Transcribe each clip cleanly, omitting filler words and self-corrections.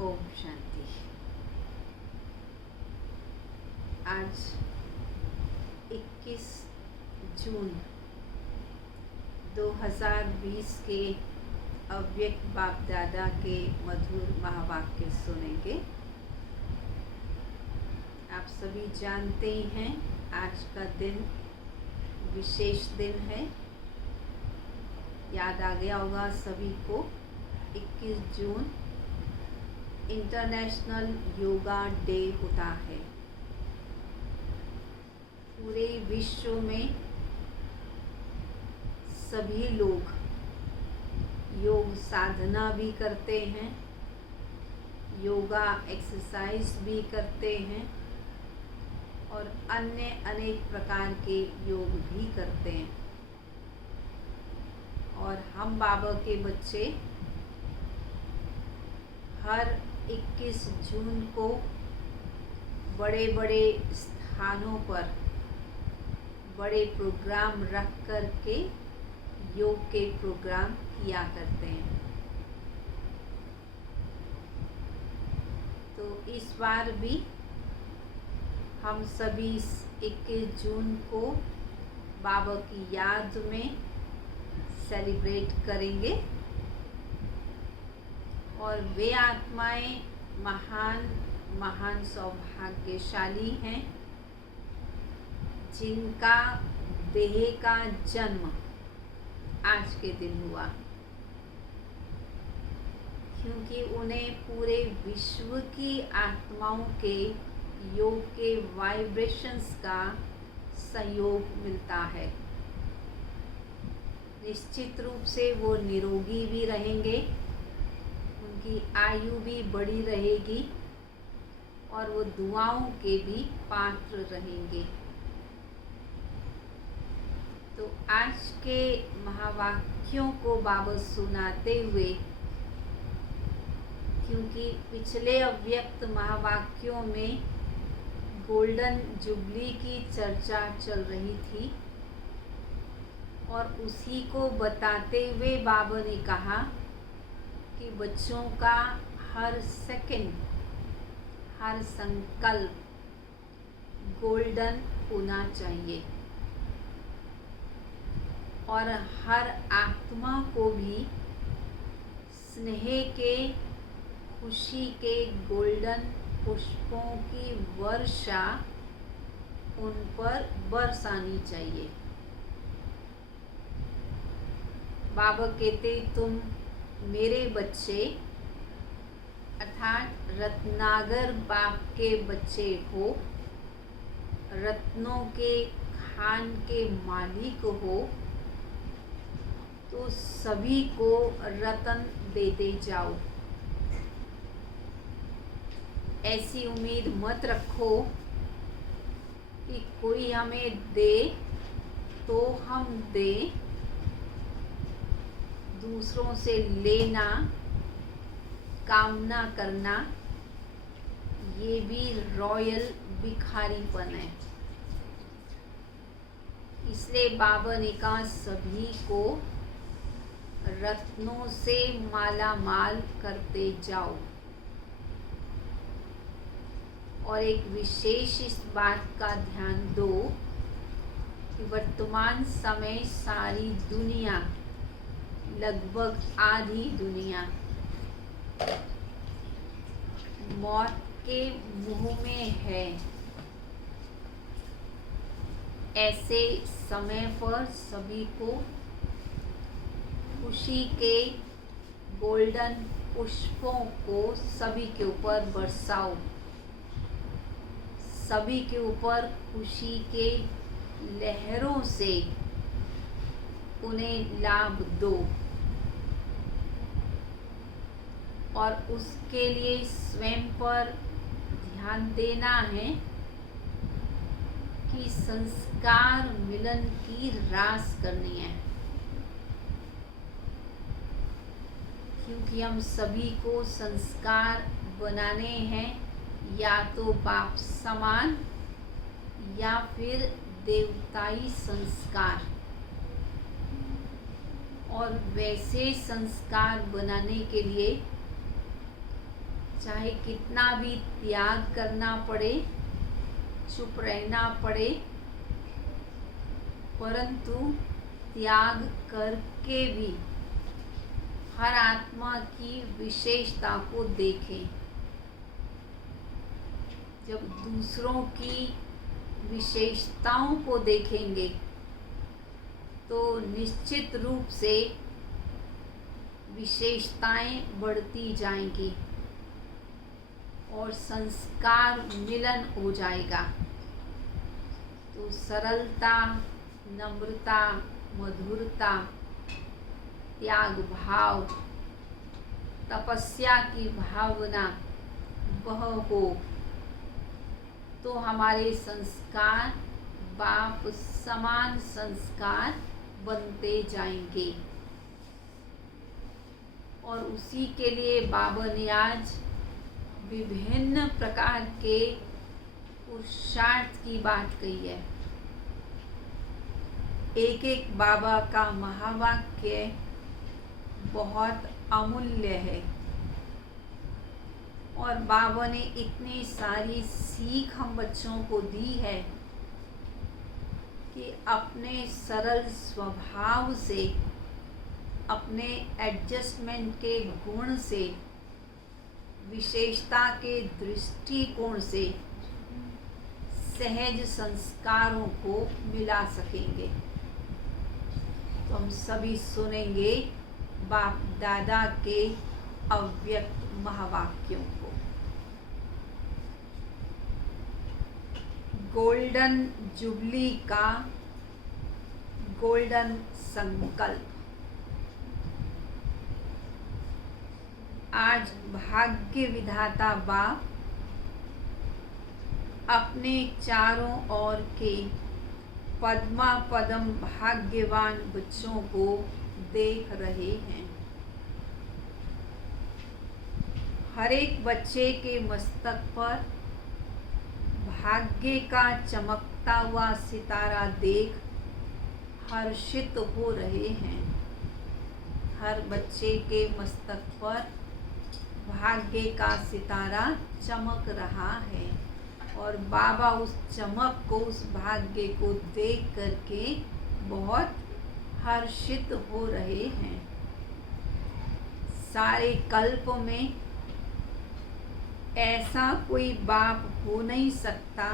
ओम शांति। आज 21 जून 2020 के अव्यक्त बाप दादा के मधुर महावाक्य सुनेंगे। आप सभी जानते ही हैं आज का दिन विशेष दिन है। याद आ गया होगा सभी को, 21 जून इंटरनेशनल योगा डे होता है। पूरे विश्व में सभी लोग योग साधना भी करते हैं, योगा एक्सरसाइज भी करते हैं और अन्य अनेक प्रकार के योग भी करते हैं। और हम बाबा के बच्चे हर 21 जून को बड़े बड़े स्थानों पर बड़े प्रोग्राम रख कर के योग के प्रोग्राम किया करते हैं। तो इस बार भी हम सभी 21 जून को बाबा की याद में सेलिब्रेट करेंगे और वे आत्माएं महान महान सौभाग्यशाली हैं जिनका देह का जन्म आज के दिन हुआ, क्योंकि उन्हें पूरे विश्व की आत्माओं के योग के वाइब्रेशंस का सहयोग मिलता है। निश्चित रूप से वो निरोगी भी रहेंगे, उनकी आयु भी बढ़ी रहेगी और वो दुआओं के भी पात्र रहेंगे। तो आज के महावाक्यों को बाबा सुनाते हुए, क्योंकि पिछले अव्यक्त महावाक्यों में गोल्डन जुबली की चर्चा चल रही थी और उसी को बताते हुए बाबा ने कहा कि बच्चों का हर सेकंड, हर संकल्प गोल्डन होना चाहिए और हर आत्मा को भी स्नेह के, खुशी के गोल्डन पुष्पों की वर्षा उन पर बरसानी चाहिए। बाबा कहते तुम मेरे बच्चे अर्थात रत्नागर बाप के बच्चे हो, रत्नों के खान के मालिक हो, तो सभी को रतन देते जाओ। ऐसी उम्मीद मत रखो कि कोई हमें दे तो हम दे, दूसरों से लेना, कामना करना, ये भी रॉयल भिखारीपन है। इसलिए बाबा ने कहा सभी को रत्नों से माला माल करते जाओ। और एक विशेष इस बात का ध्यान दो कि वर्तमान समय सारी दुनिया, लगभग आधी दुनिया मौत के मुंह में है। ऐसे समय पर सभी को खुशी के गोल्डन पुष्पों को सभी के ऊपर बरसाओ, सभी के ऊपर खुशी के लहरों से उन्हें लाभ दो और उसके लिए स्वयं पर ध्यान देना है कि संस्कार मिलन की रास करनी है, क्योंकि हम सभी को संस्कार बनाने हैं, या तो बाप समान या फिर देवताई संस्कार। और वैसे संस्कार बनाने के लिए चाहे कितना भी त्याग करना पड़े, चुप रहना पड़े, परंतु त्याग करके भी हर आत्मा की विशेषता को देखें। जब दूसरों की विशेषताओं को देखेंगे तो निश्चित रूप से विशेषताएं बढ़ती जाएंगी और संस्कार मिलन हो जाएगा। तो सरलता, नम्रता, मधुरता, त्याग भाव, तपस्या की भावना वह हो तो हमारे संस्कार बाप समान संस्कार बनते जाएंगे। और उसी के लिए बाबा ने आज विभिन्न प्रकार के पुरुषार्थ की बात कही है। एक एक बाबा का महावाक्य बहुत अमूल्य है और बाबा ने इतनी सारी सीख हम बच्चों को दी है कि अपने सरल स्वभाव से, अपने एडजस्टमेंट के गुण से, विशेषता के दृष्टिकोण से सहज संस्कारों को मिला सकेंगे। तो हम सभी सुनेंगे बाप दादा के अव्यक्त महावाक्यों को। गोल्डन जुबली का गोल्डन संकल्प। आज भाग्य विधाता बाप अपने चारों ओर के पद्मा पदम भाग्यवान बच्चों को देख रहे हैं। हर एक बच्चे के मस्तक पर भाग्य का चमकता हुआ सितारा देख हर्षित हो रहे हैं। हर बच्चे के मस्तक पर भाग्य का सितारा चमक रहा है और बाबा उस चमक को, उस भाग्य को देख करके बहुत हर्षित हो रहे हैं। सारे कल्प में ऐसा कोई बाप हो नहीं सकता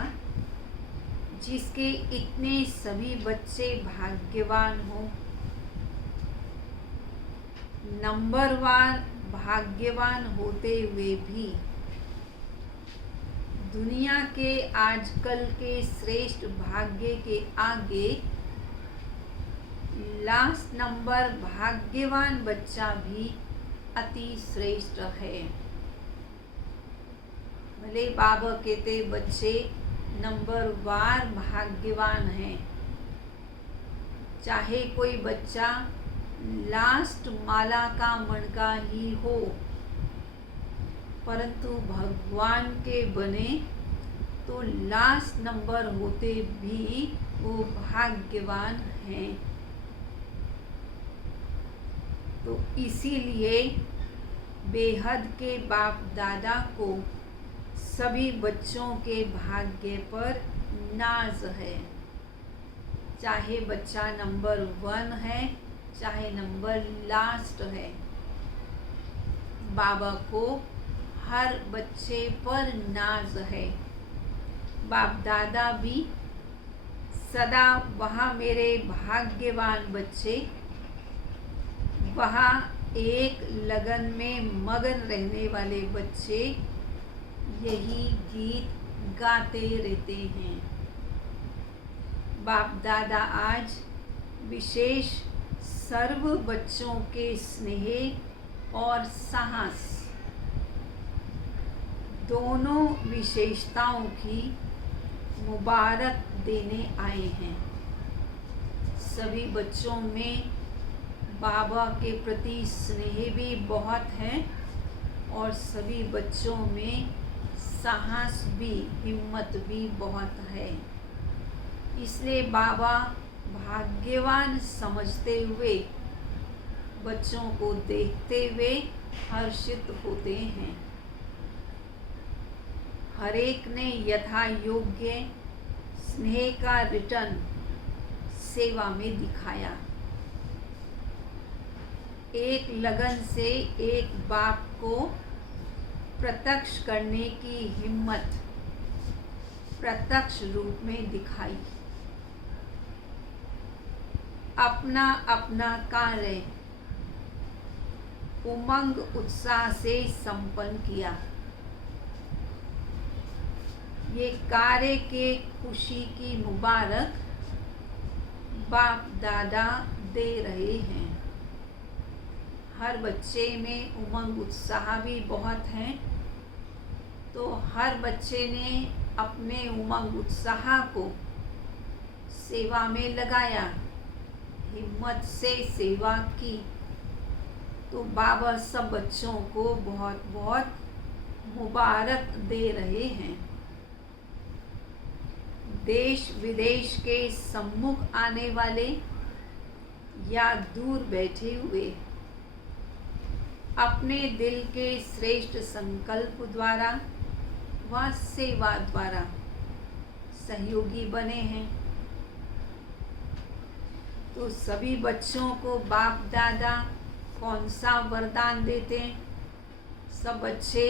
जिसके इतने सभी बच्चे भाग्यवान हो। नंबरवार भाग्यवान होते हुए भी दुनिया के आजकल के श्रेष्ठ भाग्य के आगे लास्ट नंबर भाग्यवान बच्चा भी अति श्रेष्ठ है। भले बाबा कहते बच्चे नंबरवार भाग्यवान हैं, चाहे कोई बच्चा लास्ट माला का मणका ही हो, परंतु भगवान के बने तो लास्ट नंबर होते भी वो भाग्यवान हैं। तो इसीलिए बेहद के बाप दादा को सभी बच्चों के भाग्य पर नाज है। चाहे बच्चा नंबर 1 है, चाहे नंबर लास्ट है, बाबा को हर बच्चे पर नाज है। बाप दादा भी सदा वहाँ मेरे भाग्यवान बच्चे, वहाँ एक लगन में मगन रहने वाले बच्चे यही गीत गाते रहते हैं। बाप दादा आज विशेष सर्व बच्चों के स्नेह और साहस दोनों विशेषताओं की मुबारक देने आए हैं। सभी बच्चों में बाबा के प्रति स्नेह भी बहुत है और सभी बच्चों में साहस भी, हिम्मत भी बहुत है। इसलिए बाबा भाग्यवान समझते हुए बच्चों को देखते हुए हर्षित होते हैं। हर एक ने यथा योग्य स्नेह का रिटर्न सेवा में दिखाया। एक लगन से एक बाप को प्रत्यक्ष करने की हिम्मत प्रत्यक्ष रूप में दिखाई। अपना अपना कार्य उमंग उत्साह से संपन्न किया। ये कार्य के खुशी की मुबारक बाप दादा दे रहे हैं। हर बच्चे में उमंग उत्साह भी बहुत है, तो हर बच्चे ने अपने उमंग उत्साह को सेवा में लगाया, हिम्मत से सेवा की, तो बाबा सब बच्चों को बहुत बहुत मुबारक दे रहे हैं। देश विदेश के सम्मुख आने वाले या दूर बैठे हुए अपने दिल के श्रेष्ठ संकल्प द्वारा व सेवा द्वारा सहयोगी बने हैं। तो सभी बच्चों को बाप दादा कौन सा वरदान देते हैं? सब बच्चे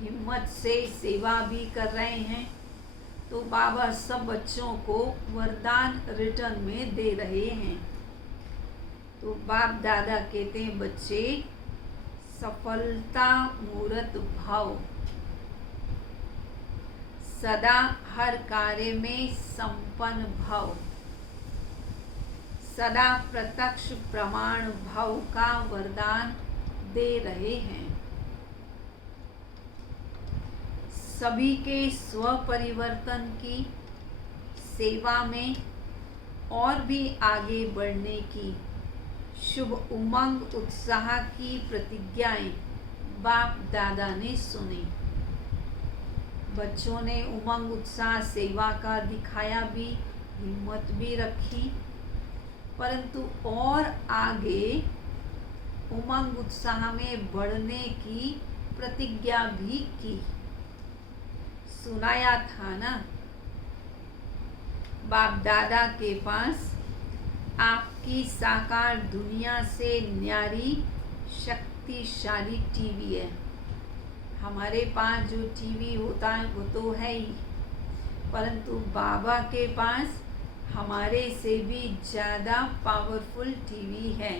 हिम्मत से सेवा भी कर रहे हैं, तो बाबा सब बच्चों को वरदान रिटर्न में दे रहे हैं। तो बाप दादा कहते हैं, बच्चे सफलता मूर्त भाव, सदा हर कार्य में संपन्न भाव, सदा प्रत्यक्ष प्रमाण भाव का वरदान दे रहे हैं। सभी के स्व परिवर्तन की सेवा में और भी आगे बढ़ने की शुभ उमंग उत्साह की प्रतिज्ञाएं बाप दादा ने सुनी। बच्चों ने उमंग उत्साह सेवा का दिखाया भी, हिम्मत भी रखी, परंतु और आगे उमंग उत्साह में बढ़ने की प्रतिज्ञा भी की। सुनाया था ना, बाप दादा के पास आपकी साकार दुनिया से न्यारी शक्तिशाली टीवी है। हमारे पास जो टीवी होता है वो तो है ही, परंतु बाबा के पास हमारे से भी ज़्यादा पावरफुल टीवी है,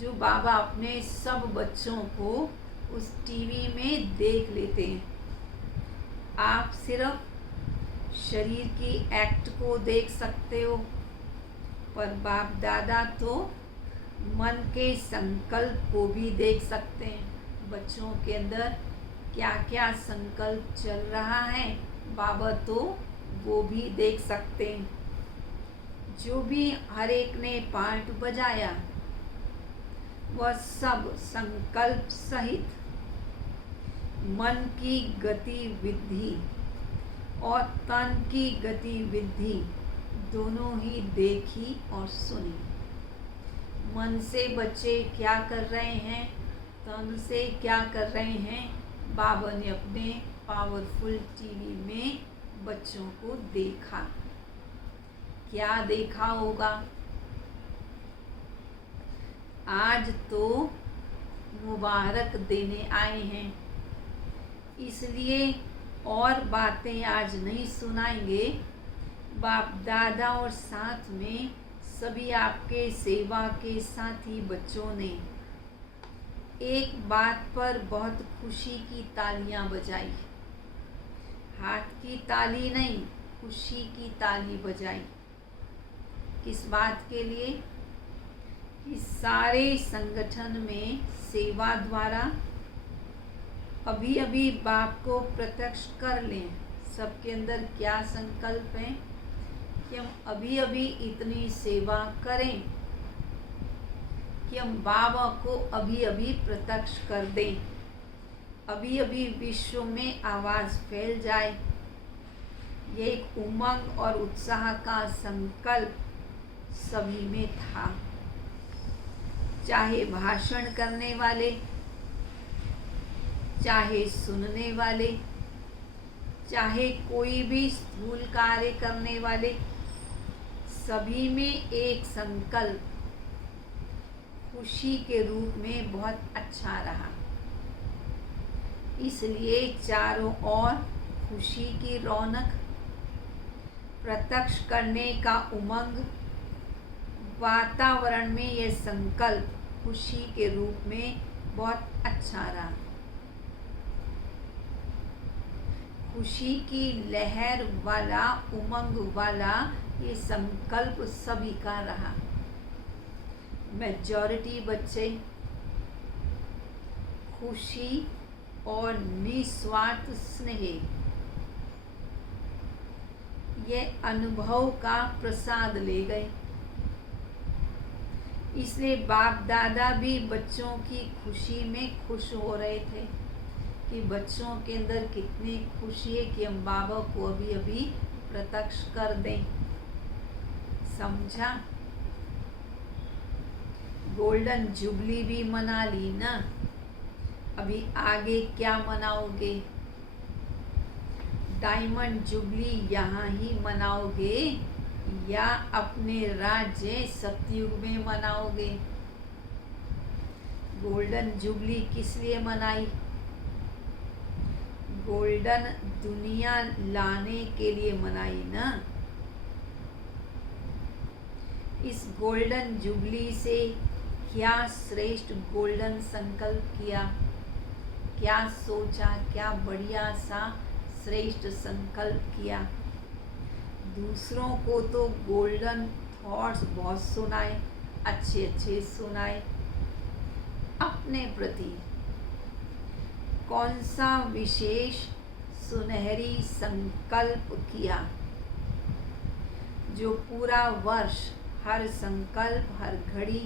जो बाबा अपने सब बच्चों को उस टीवी में देख लेते हैं। आप सिर्फ शरीर की एक्ट को देख सकते हो, पर बाप दादा तो मन के संकल्प को भी देख सकते हैं। बच्चों के अंदर क्या क्या संकल्प चल रहा है, बाबा तो वो भी देख सकते हैं। जो भी हर एक ने पार्ट बजाया वह सब संकल्प सहित मन की गतिविधि और तन की गतिविधि दोनों ही देखी और सुनी। मन से बच्चे क्या कर रहे हैं, तन से क्या कर रहे हैं, बाबा ने अपने पावरफुल टीवी में बच्चों को देखा। क्या देखा होगा? आज तो मुबारक देने आए हैं, इसलिए और बातें आज नहीं सुनाएंगे। बाप दादा और साथ में सभी आपके सेवा के साथी बच्चों ने एक बात पर बहुत खुशी की तालियां बजाई। हाथ की ताली नहीं, खुशी की ताली बजाई। किस बात के लिए? इस सारे संगठन में सेवा द्वारा अभी अभी बाप को प्रत्यक्ष कर लें। सबके अंदर क्या संकल्प है कि हम अभी अभी इतनी सेवा करें कि हम बाबा को अभी अभी प्रत्यक्ष कर दें, अभी अभी विश्व में आवाज़ फैल जाए। ये एक उमंग और उत्साह का संकल्प सभी में था। चाहे भाषण करने वाले, चाहे सुनने वाले, चाहे कोई भी स्थूल कार्य करने वाले, सभी में एक संकल्प खुशी के रूप में बहुत अच्छा रहा। इसलिए चारों ओर खुशी की रौनक, प्रत्यक्ष करने का उमंग, वातावरण में यह संकल्प खुशी के रूप में बहुत अच्छा रहा। खुशी की लहर वाला, उमंग वाला ये संकल्प सभी का रहा। मेजॉरिटी बच्चे खुशी और निस्वार्थ स्नेह ये अनुभव का प्रसाद ले गए। इसलिए बाप दादा भी बच्चों की खुशी में खुश हो रहे थे कि बच्चों के अंदर कितनी खुशी है कि हम बाबा को अभी अभी प्रत्यक्ष कर दें। समझा? गोल्डन जुबली भी मना ली ना, अभी आगे क्या मनाओगे? डायमंड जुबली यहाँ ही मनाओगे या अपने राज्य सतयुग में मनाओगे? गोल्डन जुबली किस लिए मनाई? गोल्डन दुनिया लाने के लिए मनाई ना। इस गोल्डन जुबली से क्या श्रेष्ठ गोल्डन संकल्प किया, क्या सोचा, क्या बढ़िया सा श्रेष्ठ संकल्प किया। दूसरों को तो गोल्डन थॉट्स बहुत सुनाए, अच्छे अच्छे सुनाए। अपने प्रति कौन सा विशेष सुनहरी संकल्प किया जो पूरा वर्ष हर संकल्प हर घड़ी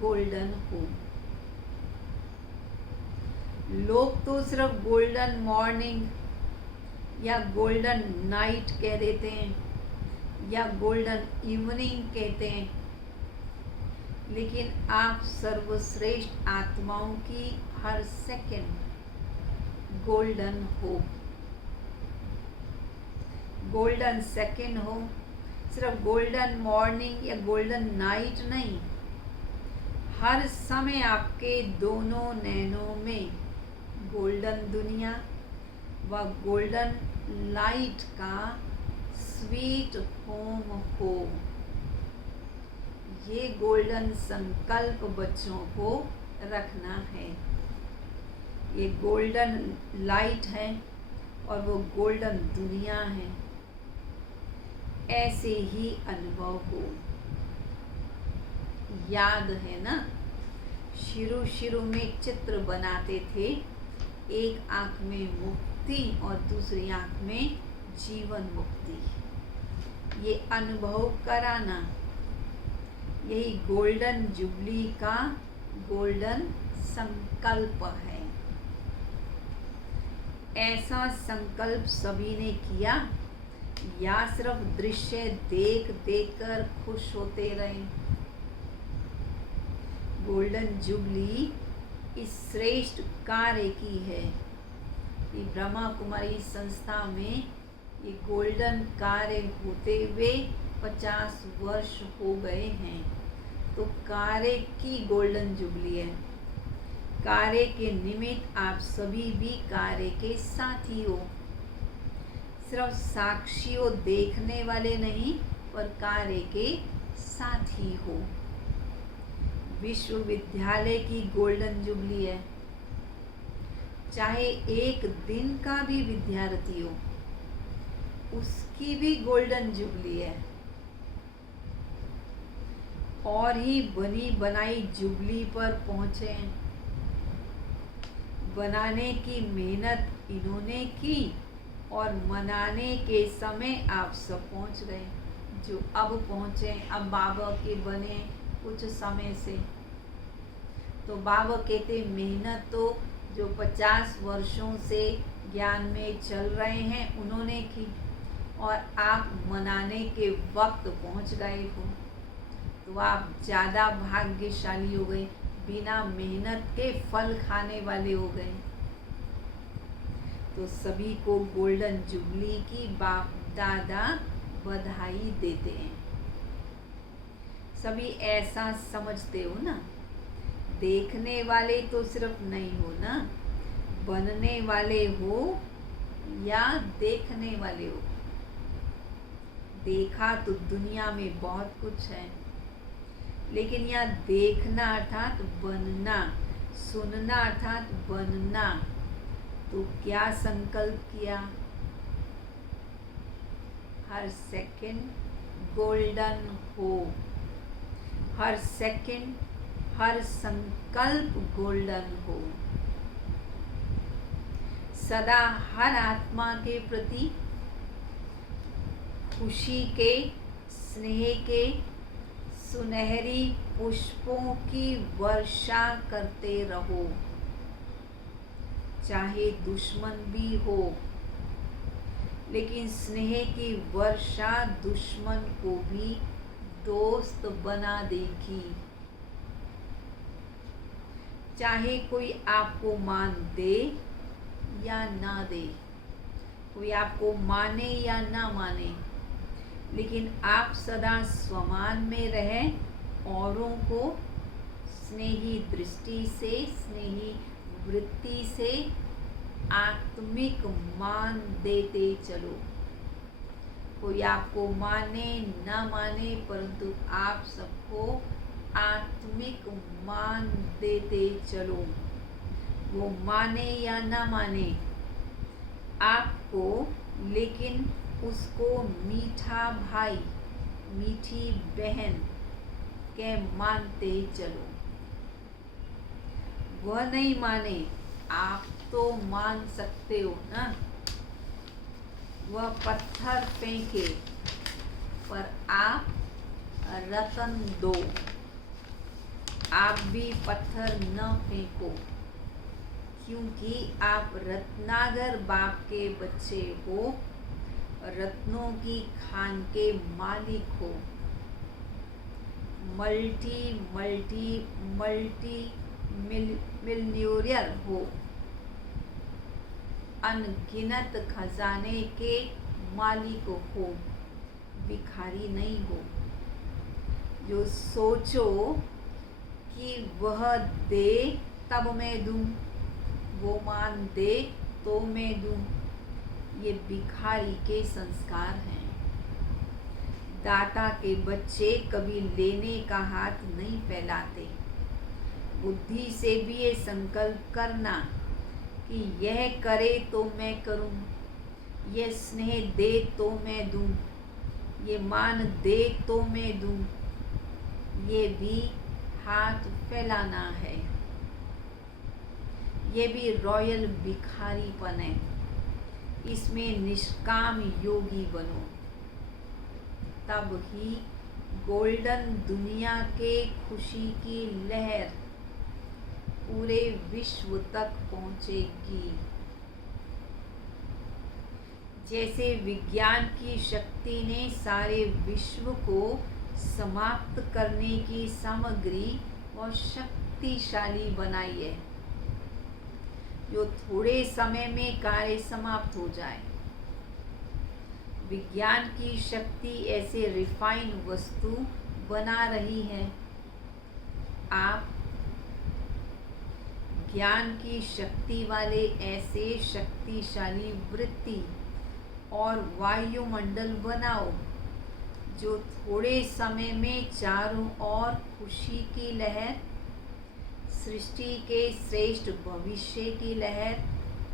गोल्डन हो? लोग तो सिर्फ गोल्डन मॉर्निंग या गोल्डन नाइट कह देते हैं या गोल्डन इवनिंग कहते हैं, लेकिन आप सर्वश्रेष्ठ आत्माओं की हर सेकंड गोल्डन हो, गोल्डन सेकंड हो। सिर्फ गोल्डन मॉर्निंग या गोल्डन नाइट नहीं, हर समय आपके दोनों नैनों में गोल्डन दुनिया व गोल्डन लाइट का स्वीट होम हो। ये गोल्डन संकल्प बच्चों को रखना है। ये गोल्डन लाइट है और वो गोल्डन दुनिया है। ऐसे ही अनुभव हो। याद है ना, शुरू में चित्र बनाते थे, एक आंख में मुक्ति और दूसरी आंख में जीवन मुक्ति। ये अनुभव कराना, यही गोल्डन जुबली का गोल्डन संकल्प है। ऐसा संकल्प सभी ने किया या सिर्फ दृश्य देख देख कर खुश होते रहे? गोल्डन जुबली इस श्रेष्ठ कार्य की है। ये ब्रह्मा कुमारी संस्था में ये गोल्डन कार्य होते हुए 50 वर्ष हो गए हैं। तो कार्य की गोल्डन जुबली है। कार्य के निमित्त आप सभी भी कार्य के साथी हो। सिर्फ साक्षी हो, देखने वाले नहीं, पर कार्य के साथी हो। विश्वविद्यालय की गोल्डन जुबली है। चाहे एक दिन का भी विद्यार्थी हो, उसकी भी गोल्डन जुबली है। और ही बनी बनाई जुबली पर पहुंचे हैं। बनाने की मेहनत इन्होंने की और मनाने के समय आप सब पहुंच गए, जो अब पहुंचे। अब बाबा के बने कुछ समय से, तो बाबा कहते मेहनत तो जो 50 वर्षों से ज्ञान में चल रहे हैं उन्होंने की, और आप मनाने के वक्त पहुंच गए हो, तो आप ज़्यादा भाग्यशाली हो गए, बिना मेहनत के फल खाने वाले हो गए। तो सभी को गोल्डन जुबली की बाप दादा बधाई देते हैं। सभी ऐसा समझते हो ना, देखने वाले तो सिर्फ नहीं हो ना, बनने वाले हो या देखने वाले हो। देखा तो दुनिया में बहुत कुछ है, लेकिन यहाँ देखना अर्थात बनना, सुनना अर्थात बनना। तो क्या संकल्प किया? हर सेकंड गोल्डन हो, हर सेकंड हर संकल्प गोल्डन हो। सदा हर आत्मा के प्रति खुशी के, स्नेह के, सुनहरी पुष्पों की वर्षा करते रहो, चाहे दुश्मन भी हो, लेकिन स्नेह की वर्षा दुश्मन को भी दोस्त बना देगी। चाहे कोई आपको मान दे या ना दे, कोई आपको माने या ना माने, लेकिन आप सदा स्वमान में रहें, औरों को स्नेही दृष्टि से, स्नेही वृत्ति से आत्मिक मान देते चलो। कोई आपको माने ना माने, परंतु आप सबको आत्मिक मान देते चलो। वो माने या ना माने आपको, लेकिन उसको मीठा भाई, मीठी बहन के मानते चलो। वह नहीं माने, आप तो मान सकते हो ना। वह पत्थर फेंके पर आप रतन दो। आप भी पत्थर न फेंको, क्योंकि आप रत्नागर बाप के बच्चे हो, रत्नों की खान के मालिक हो, मल्टी मिलियनेयर हो, अनगिनत खजाने के मालिक हो, भिखारी नहीं हो। जो सोचो कि वह दे तब मैं दूं, वो मान दे तो मैं दूं, ये भिखारी के संस्कार हैं। दाता के बच्चे कभी लेने का हाथ नहीं फैलाते। बुद्धि से भी ये संकल्प करना कि यह करे तो मैं करूं, यह स्नेह दे तो मैं दूं, ये मान दे तो मैं दूं, ये भी हाथ फैलाना है। ये भी रॉयल भिखारीपन है। इसमें निष्काम योगी बनो, तब ही गोल्डन दुनिया के खुशी की लहर पूरे विश्व तक पहुंचेगी। जैसे विज्ञान की शक्ति ने सारे विश्व को समाप्त करने की सामग्री और शक्तिशाली बनाई है, जो थोड़े समय में कार्य समाप्त हो जाए। विज्ञान की शक्ति ऐसे रिफाइन वस्तु बना रही है। आप ज्ञान की शक्ति वाले ऐसे शक्तिशाली वृत्ति और वायुमंडल बनाओ, जो थोड़े समय में चारों ओर खुशी की लहर, सृष्टि के श्रेष्ठ भविष्य की लहर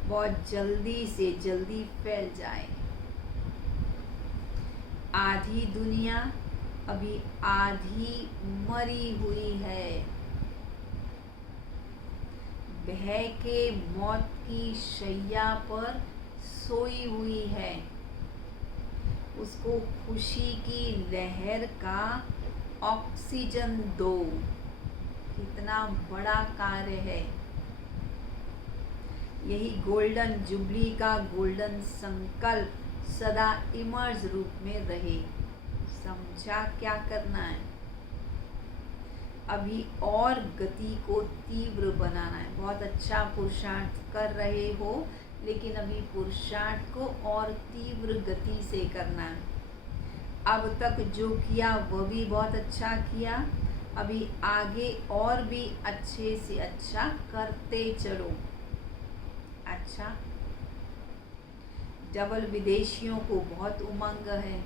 बहुत जल्दी से जल्दी फैल जाए। आधी दुनिया अभी आधी मरी हुई है, भय के मौत की शैया पर सोई हुई है। उसको खुशी की लहर का ऑक्सीजन दो। कितना बड़ा कार्य है। यही गोल्डन जुबली का गोल्डन संकल्प सदा इमर्ज रूप में रहे। समझा क्या करना है? अभी और गति को तीव्र बनाना है। बहुत अच्छा पुरुषार्थ कर रहे हो, लेकिन अभी पुरुषार्थ को और तीव्र गति से करना है। अब तक जो किया वह भी बहुत अच्छा किया, अभी आगे और भी अच्छे से अच्छा करते चलो। अच्छा, डबल विदेशियों को बहुत उमंग है।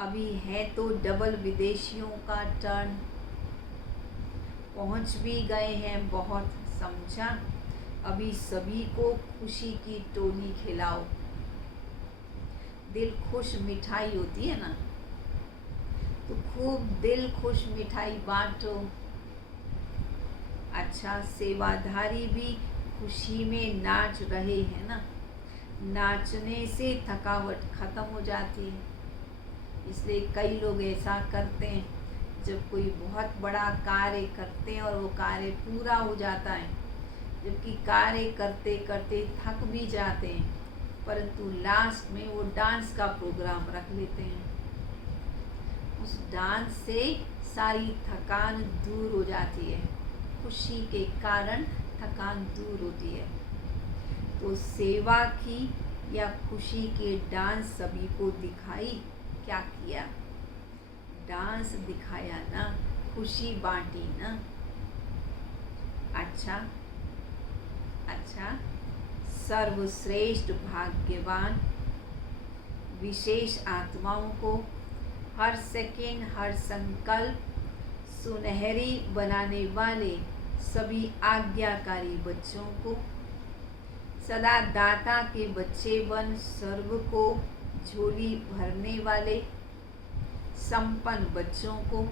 अभी है तो डबल विदेशियों का टर्न। पहुंच भी गए हैं बहुत। समझा? अभी सभी को खुशी की टोनी खिलाओ। दिल खुश मिठाई होती है ना, तो खूब दिल खुश मिठाई बांटो। अच्छा, सेवाधारी भी खुशी में नाच रहे हैं ना। नाचने से थकावट खत्म हो जाती है, इसलिए कई लोग ऐसा करते हैं। जब कोई बहुत बड़ा कार्य करते हैं और वो कार्य पूरा हो जाता है, जबकि कार्य करते करते थक भी जाते हैं, परंतु लास्ट में वो डांस का प्रोग्राम रख लेते हैं। उस डांस से सारी थकान दूर हो जाती है, खुशी के कारण थकान दूर होती है। तो सेवा की या खुशी के डांस सभी को दिखाई, क्या किया? डांस दिखाया ना, खुशी बांटी ना। अच्छा, सर्वश्रेष्ठ भाग्यवान विशेष आत्माओं को हर सेकंड, हर संकल्प सुनहरी बनाने वाले सभी आज्ञाकारी बच्चों को, सदा दाता के बच्चे बन सर्व को झोली भरने वाले संपन्न बच्चों को,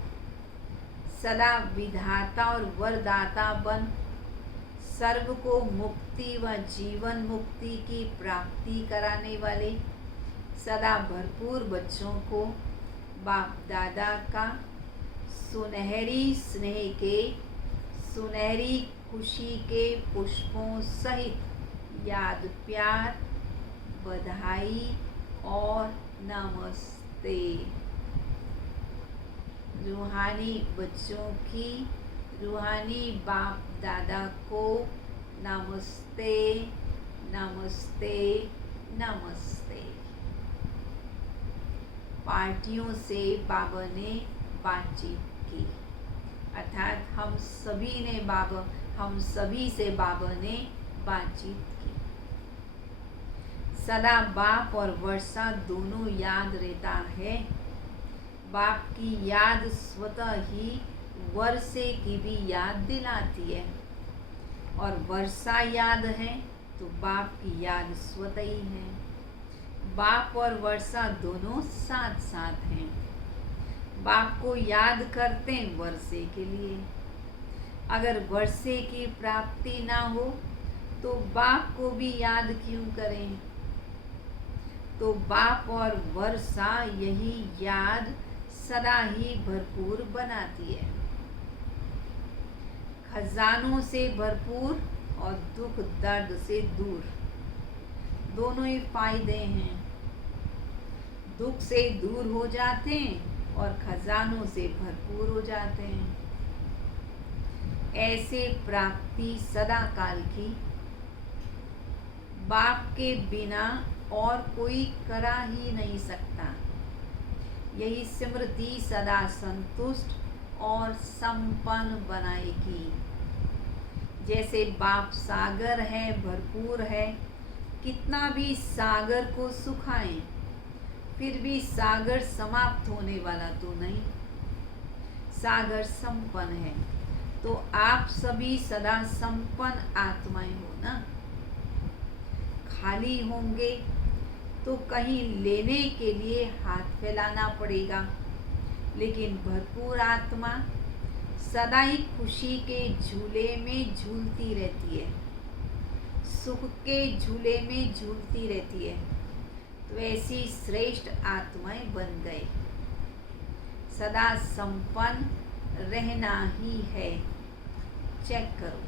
सदा विधाता और वरदाता बन सर्व को मुक्ति व जीवन मुक्ति की प्राप्ति कराने वाले सदा भरपूर बच्चों को बाप दादा का सुनहरी स्नेह के, सुनहरी खुशी के पुष्पों सहित याद, प्यार, बधाई और नमस्ते। रूहानी बच्चों की रूहानी बाप दादा को नमस्ते, नमस्ते, नमस्ते। पार्टियों से बाबा ने बातचीत की, अर्थात हम सभी से बाबा ने बातचीत की। सदा बाप और वर्षा दोनों याद रहता है। बाप की याद स्वतः ही वर्षे की भी याद दिलाती है, और वर्षा याद है तो बाप की याद स्वतः ही है। बाप और वर्षा दोनों साथ साथ हैं। बाप को याद करते हैं वर्षे के लिए। अगर वर्षे की प्राप्ति ना हो तो बाप को भी याद क्यों करें? तो बाप और वर्षा यही याद सदा ही भरपूर बनाती है। खजानों से भरपूर और दुख दर्द से दूर, दोनों ही फायदे हैं। दुख से दूर हो जाते हैं और खजानों से भरपूर हो जाते हैं। ऐसे प्राप्ति सदा काल की बाप के बिना और कोई करा ही नहीं सकता। यही स्मृति सदा संतुष्ट और संपन्न बनाएगी। जैसे बाप सागर है, भरपूर है, कितना भी सागर को सुखाएं फिर भी सागर समाप्त होने वाला तो नहीं, सागर संपन्न है। तो आप सभी सदा संपन्न आत्माएं हो ना। खाली होंगे तो कहीं लेने के लिए हाथ फैलाना पड़ेगा, लेकिन भरपूर आत्मा सदा ही खुशी के झूले में झूलती रहती है, सुख के झूले में झूलती रहती है। तो ऐसी श्रेष्ठ आत्माएं बन गए। सदा संपन्न रहना ही है। चेक करो,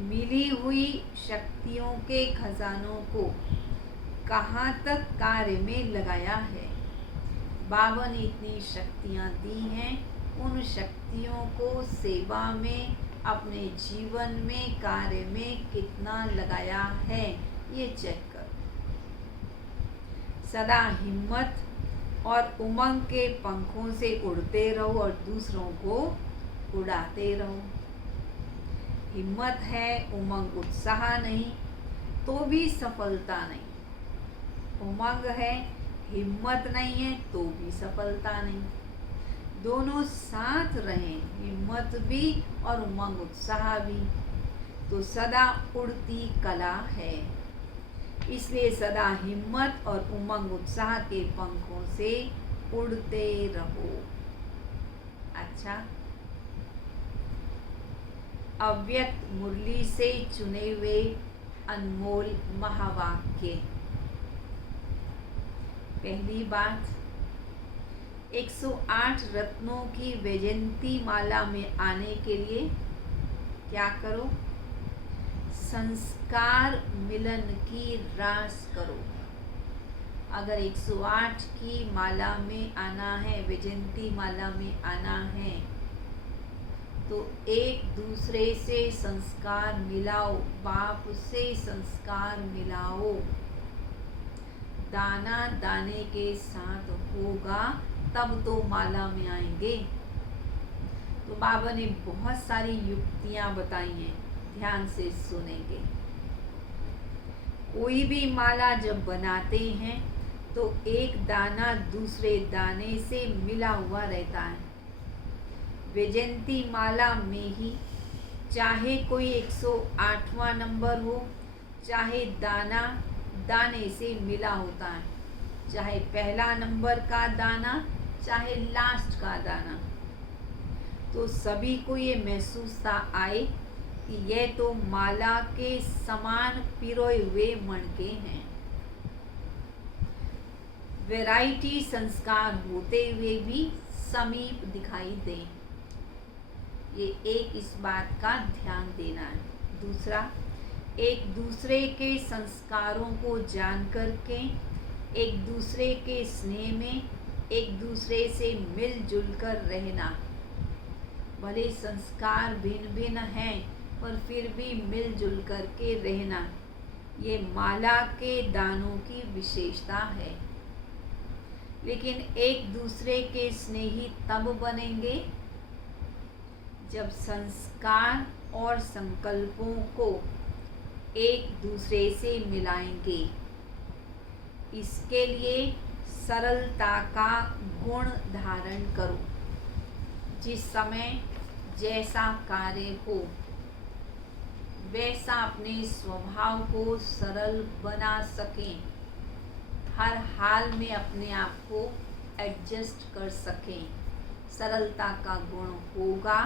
मिली हुई शक्तियों के खजानों को कहाँ तक कार्य में लगाया है। बाबा ने इतनी शक्तियाँ दी हैं, उन शक्तियों को सेवा में, अपने जीवन में, कार्य में कितना लगाया है, ये चेक करो। सदा हिम्मत और उमंग के पंखों से उड़ते रहो और दूसरों को उड़ाते रहो। हिम्मत है, उमंग, उत्साह नहीं तो भी सफलता नहीं। उमंग है, हिम्मत नहीं है तो भी सफलता नहीं। दोनों साथ रहें, हिम्मत भी और उमंग उत्साह भी, तो सदा उड़ती कला है। इसलिए सदा हिम्मत और उमंग उत्साह के पंखों से उड़ते रहो। अच्छा, अव्यक्त मुरली से चुने हुए अनमोल महावाक्य। पहली बात, 108 रत्नों की वैजयंती माला में आने के लिए क्या करो? संस्कार मिलन की रास करो। अगर 108 की माला में आना है, वैजयंती माला में आना है, तो एक दूसरे से संस्कार मिलाओ, बाप से संस्कार मिलाओ। दाना दाने के साथ होगा तब तो माला में आएंगे। तो बाबा ने बहुत सारी युक्तियां बताई हैं, ध्यान से सुनेंगे। कोई भी माला जब बनाते हैं तो एक दाना दूसरे दाने से मिला हुआ रहता है। वैजयंती माला में ही चाहे कोई 108वां नंबर हो, चाहे दाना दाने से मिला होता है, चाहे पहला नंबर का दाना, चाहे लास्ट का दाना, तो सभी को ये महसूस आए कि यह तो माला के समान पिरोए हुए मणके हैं। वैरायटी संस्कार होते हुए भी समीप दिखाई दे, ये एक इस बात का ध्यान देना है। दूसरा, एक दूसरे के संस्कारों को जान करके एक दूसरे के स्नेह में एक दूसरे से मिलजुल कर रहना। भले संस्कार भिन्न भिन्न हैं पर फिर भी मिलजुल कर के रहना, ये माला के दानों की विशेषता है। लेकिन एक दूसरे के स्नेही तब बनेंगे जब संस्कार और संकल्पों को एक दूसरे से मिलाएंगे। इसके लिए सरलता का गुण धारण करो। जिस समय जैसा कार्य हो वैसा अपने स्वभाव को सरल बना सकें, हर हाल में अपने आप को एडजस्ट कर सकें। सरलता का गुण होगा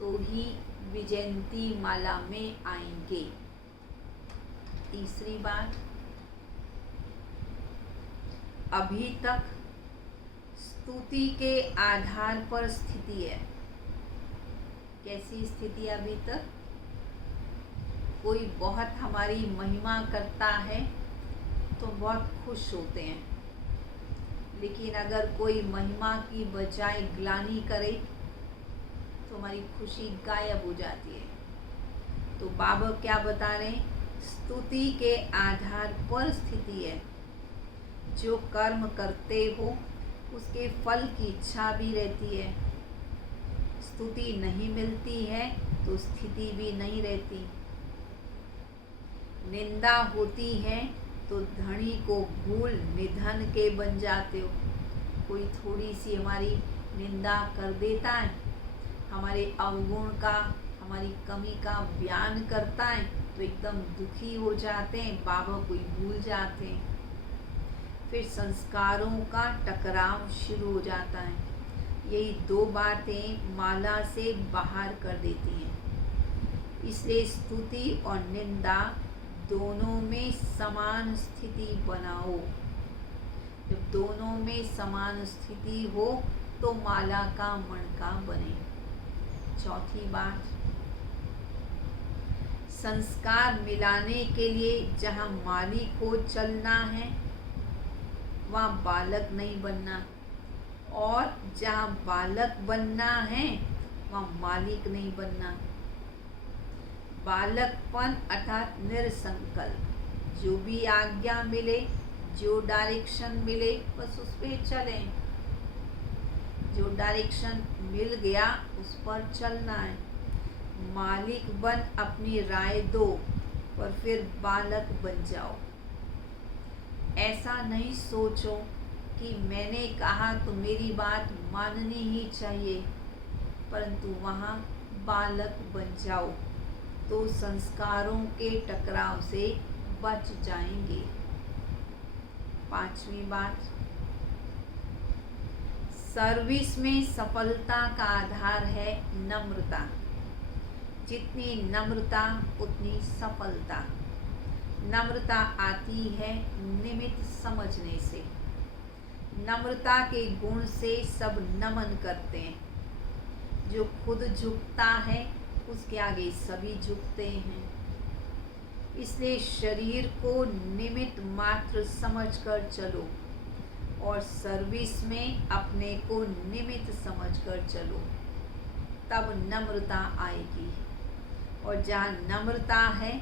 तो ही वैजयंती माला में आएंगे। तीसरी बात, अभी तक स्तुति के आधार पर स्थिति है। कैसी स्थिति? अभी तक कोई बहुत हमारी महिमा करता है तो बहुत खुश होते हैं, लेकिन अगर कोई महिमा की बजाय ग्लानि करे तो हमारी खुशी गायब हो जाती है। तो बाबा क्या बता रहे हैं? स्तुति के आधार पर स्थिति है। जो कर्म करते हो उसके फल की इच्छा भी रहती है। स्तुति नहीं मिलती है तो स्थिति भी नहीं रहती। निंदा होती है तो धनी को भूल निधन के बन जाते हो। कोई थोड़ी सी हमारी निंदा कर देता है, हमारे अवगुण का, हमारी कमी का बयान करता है तो एकदम दुखी हो जाते हैं, बाबा को भूल जाते हैं। फिर संस्कारों का टकराव शुरू हो जाता है। यही दो बातें माला से बाहर कर देती हैं। इसलिए स्तुति और निंदा दोनों में समान स्थिति बनाओ। जब दोनों में समान स्थिति हो तो माला का मणका बने। चौथी बात, संस्कार मिलाने के लिए जहाँ मालिक को चलना है वहाँ बालक नहीं बनना, और जहाँ बालक बनना है वहाँ मालिक नहीं बनना। बालकपन अर्थात निरसंकल्प, जो भी आज्ञा मिले, जो डायरेक्शन मिले बस उस पर चलें। जो डायरेक्शन मिल गया उस पर चलना है। मालिक बन अपनी राय दो पर फिर बालक बन जाओ। ऐसा नहीं सोचो कि मैंने कहा तो मेरी बात माननी ही चाहिए, परंतु वहाँ बालक बन जाओ तो संस्कारों के टकराव से बच जाएंगे। पांचवी बात, सर्विस में सफलता का आधार है नम्रता। जितनी नम्रता उतनी सफलता। नम्रता आती है निमित्त समझने से। नम्रता के गुण से सब नमन करते हैं। जो खुद झुकता है उसके आगे सभी झुकते हैं। इसलिए शरीर को निमित्त मात्र समझकर चलो और सर्विस में अपने को निमित्त समझकर चलो, तब नम्रता आएगी। और जहाँ नम्रता है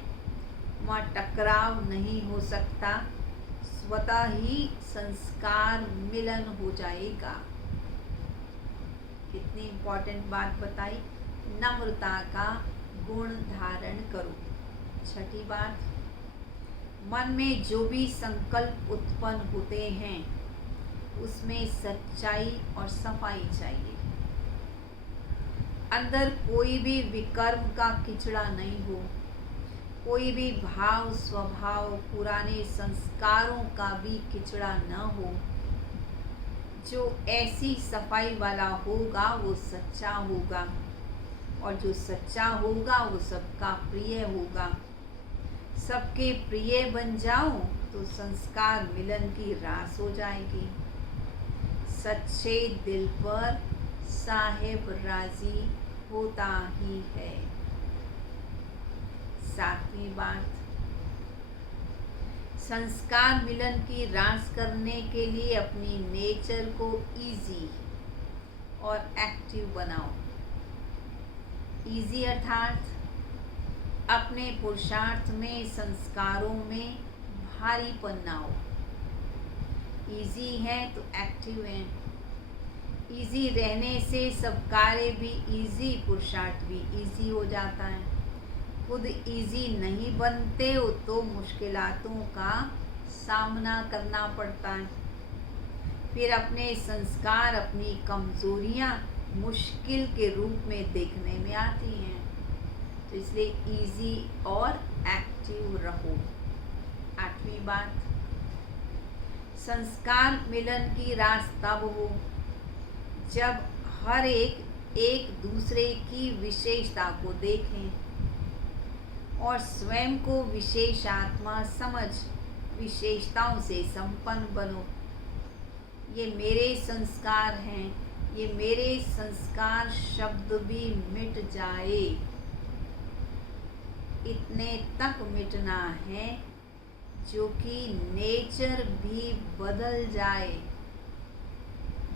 वहाँ टकराव नहीं हो सकता, स्वतः ही संस्कार मिलन हो जाएगा। कितनी इम्पोर्टेंट बात बताई, नम्रता का गुण धारण करो। छठी बात, मन में जो भी संकल्प उत्पन्न होते हैं उसमें सच्चाई और सफाई चाहिए। अंदर कोई भी विकर्म का किचड़ा नहीं हो, कोई भी भाव स्वभाव पुराने संस्कारों का भी किचड़ा न हो। जो ऐसी सफाई वाला होगा वो सच्चा होगा, और जो सच्चा होगा वो सबका प्रिय होगा। सबके प्रिय बन जाओ तो संस्कार मिलन की रास हो जाएगी। सच्चे दिल पर साहिब राजी होता ही है। सातवीं बात, संस्कार मिलन की रास करने के लिए अपनी नेचर को इजी और एक्टिव बनाओ। इजी अर्थात अपने पुरुषार्थ में संस्कारों में भारीपन ना हो। इजी है तो एक्टिव है। इजी रहने से सब कार्य भी इजी, पुरुषार्थ भी इजी हो जाता है। खुद इजी नहीं बनते हो तो मुश्किलातों का सामना करना पड़ता है। फिर अपने संस्कार, अपनी कमजोरियां मुश्किल के रूप में देखने में आती हैं। तो इसलिए इजी और एक्टिव रहो। आठवीं बात, संस्कार मिलन की रास तब हो जब हर एक दूसरे की विशेषता को देखें और स्वयं को विशेष आत्मा समझ विशेषताओं से संपन्न बनो। ये मेरे संस्कार हैं, ये मेरे संस्कार शब्द भी मिट जाए, इतने तक मिटना है जो कि नेचर भी बदल जाए।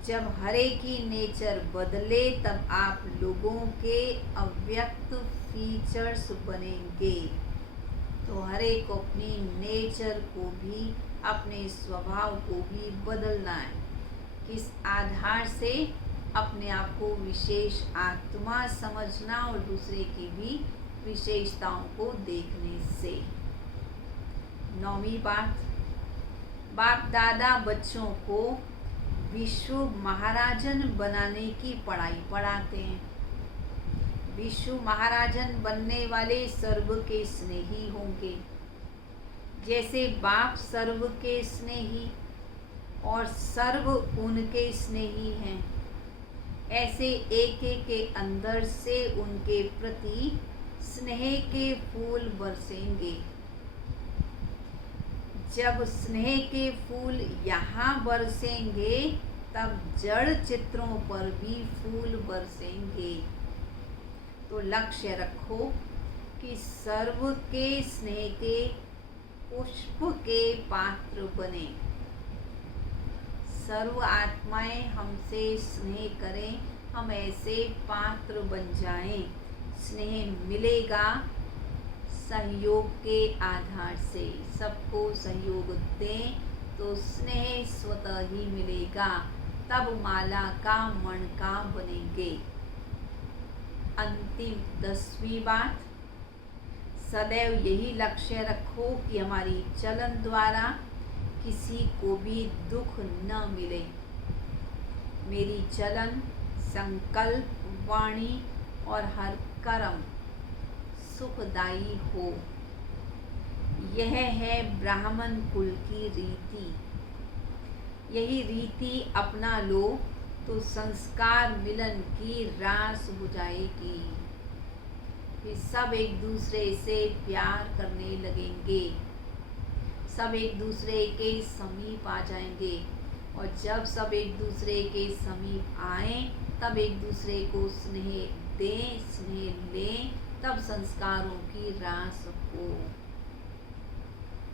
जब हरे की नेचर बदले तब आप लोगों के अव्यक्त फीचर्स बनेंगे। तो हरे को अपनी नेचर को भी, अपने स्वभाव को भी बदलना है। किस आधार से? अपने आप को विशेष आत्मा समझना और दूसरे की भी विशेषताओं को देखने से। नौवीं बात, बाप दादा बच्चों को विश्व महाराजन बनाने की पढ़ाई पढ़ाते हैं। विश्व महाराजन बनने वाले सर्व के स्नेही होंगे। जैसे बाप सर्व के स्नेही और सर्व उनके स्नेही हैं, ऐसे एक एक के अंदर से उनके प्रति स्नेह के फूल बरसेंगे। जब स्नेह के फूल यहाँ बरसेंगे तब जड़ चित्रों पर भी फूल बरसेंगे। तो लक्ष्य रखो कि सर्व के स्नेह के पुष्प के पात्र बने। सर्व आत्माएं हमसे स्नेह करें, हम ऐसे पात्र बन जाएं। स्नेह मिलेगा सहयोग के आधार से। सबको सहयोग दें तो स्नेह स्वतः ही मिलेगा, तब माला का मणका बनेंगे। अंतिम 10वीं बात, सदैव यही लक्ष्य रखो कि हमारी चलन द्वारा किसी को भी दुख न मिले। मेरी चलन, संकल्प, वाणी और हर कर्म सुखदायी हो। यह है ब्राह्मण कुल की रीति। यही रीति अपना लो तो संस्कार मिलन की रास हो जाएगी। फिर सब एक दूसरे से प्यार करने लगेंगे, सब एक दूसरे के समीप आ जाएंगे और जब सब एक दूसरे के समीप आए तब एक दूसरे को स्नेह दें, स्नेह लें, तब संस्कारों की रास हो।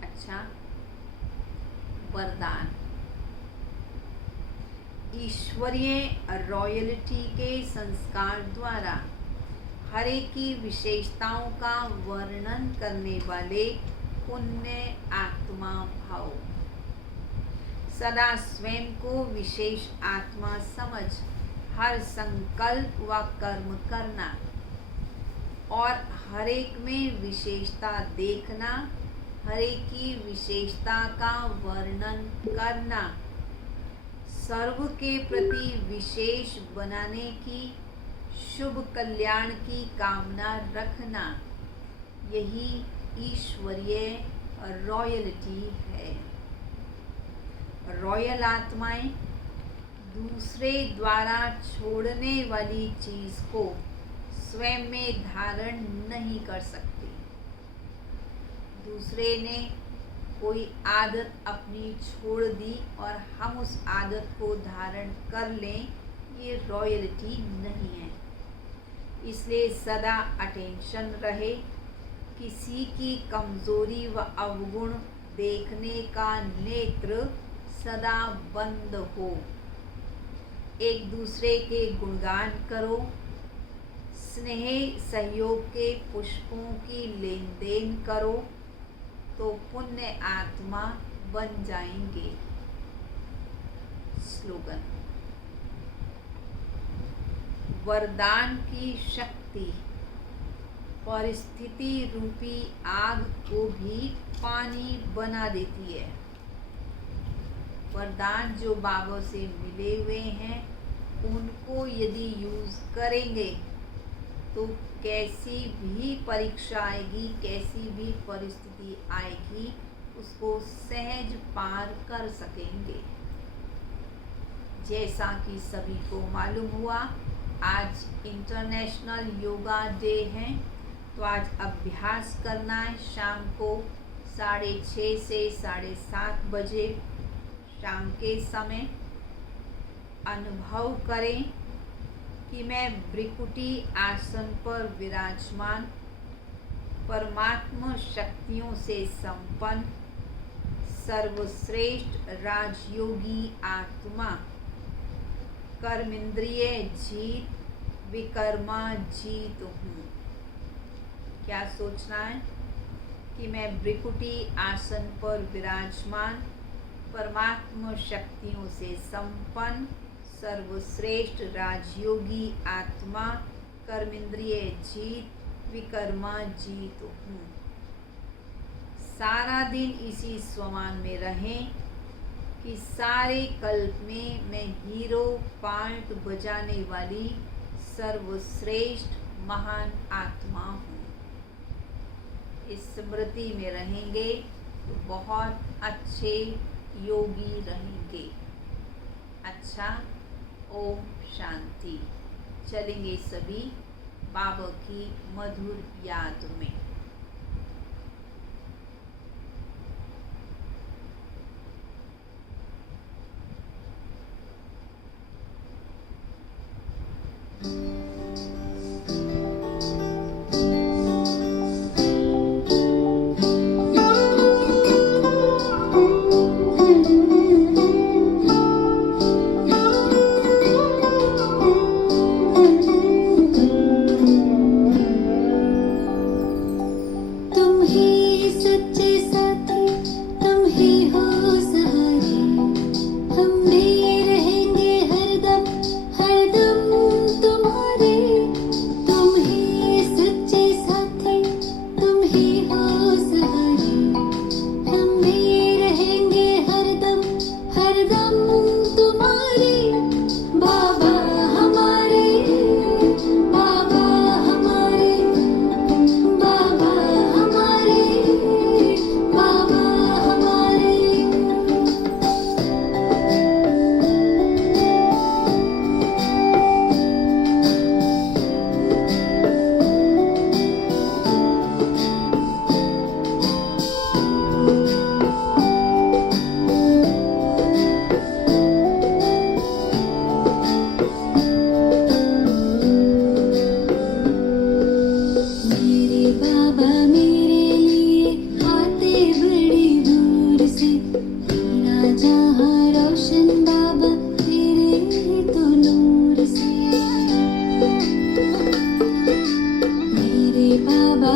अच्छा, वरदान। ईश्वरीय रॉयल्टी के संस्कार द्वारा हर एक की विशेषताओं का वर्णन करने वाले पुण्य आत्मा भाव। सदा स्वयं को विशेष आत्मा समझ हर संकल्प व कर्म करना और हर एक में विशेषता देखना, हर एक की विशेषता का वर्णन करना, सर्व के प्रति विशेष बनाने की, शुभ कल्याण की कामना रखना, यही ईश्वरीय रॉयल्टी है। रॉयल आत्माएं दूसरे द्वारा छोड़ने वाली चीज को स्वयं में धारण नहीं कर सकती। दूसरे ने कोई आदत अपनी छोड़ दी और हम उस आदत को धारण कर लें, ये रॉयल्टी नहीं है। इसलिए सदा अटेंशन रहे, किसी की कमजोरी व अवगुण देखने का नेत्र सदा बंद हो। एक दूसरे के गुणगान करो, स्नेह सहयोग के पुष्पों की लेन देन करो, तो पुण्य आत्मा बन जाएंगे। स्लोगन। वरदान की शक्ति परिस्थिति रूपी आग को भी पानी बना देती है। वरदान जो बाबा से मिले हुए हैं उनको यदि यूज करेंगे तो कैसी भी परीक्षा आएगी, कैसी भी परिस्थिति आएगी, उसको सहज पार कर सकेंगे। जैसा कि सभी को मालूम हुआ, आज इंटरनेशनल योगा डे है, तो आज अभ्यास करना है। शाम को 6:30 से 7:30 बजे शाम के समय अनुभव करें कि मैं भ्रिकुटी आसन पर विराजमान, परमात्मा शक्तियों से संपन्न, सर्वश्रेष्ठ राजयोगी आत्मा, कर्मेंद्रिय जीत, विकर्मा जीत हूँ। क्या सोचना है कि मैं भ्रिकुटी आसन पर विराजमान, परमात्मा शक्तियों से संपन्न, सर्वश्रेष्ठ राजयोगी आत्मा, कर्मेंद्रिय जीत, विकर्मा जीत हूँ। सारा दिन इसी स्वमान में रहें कि सारे कल्प में मैं हीरो पार्ट बजाने वाली सर्वश्रेष्ठ महान आत्मा हूँ। इस स्मृति में रहेंगे तो बहुत अच्छे योगी रहेंगे। अच्छा, ओम शांति। चलेंगे सभी बाबा की मधुर याद में। बाबा मेरे लिए आते बड़ी दूर से, मेरा जहां रोशन बाबा तेरे तो नूर से। मेरे बाबा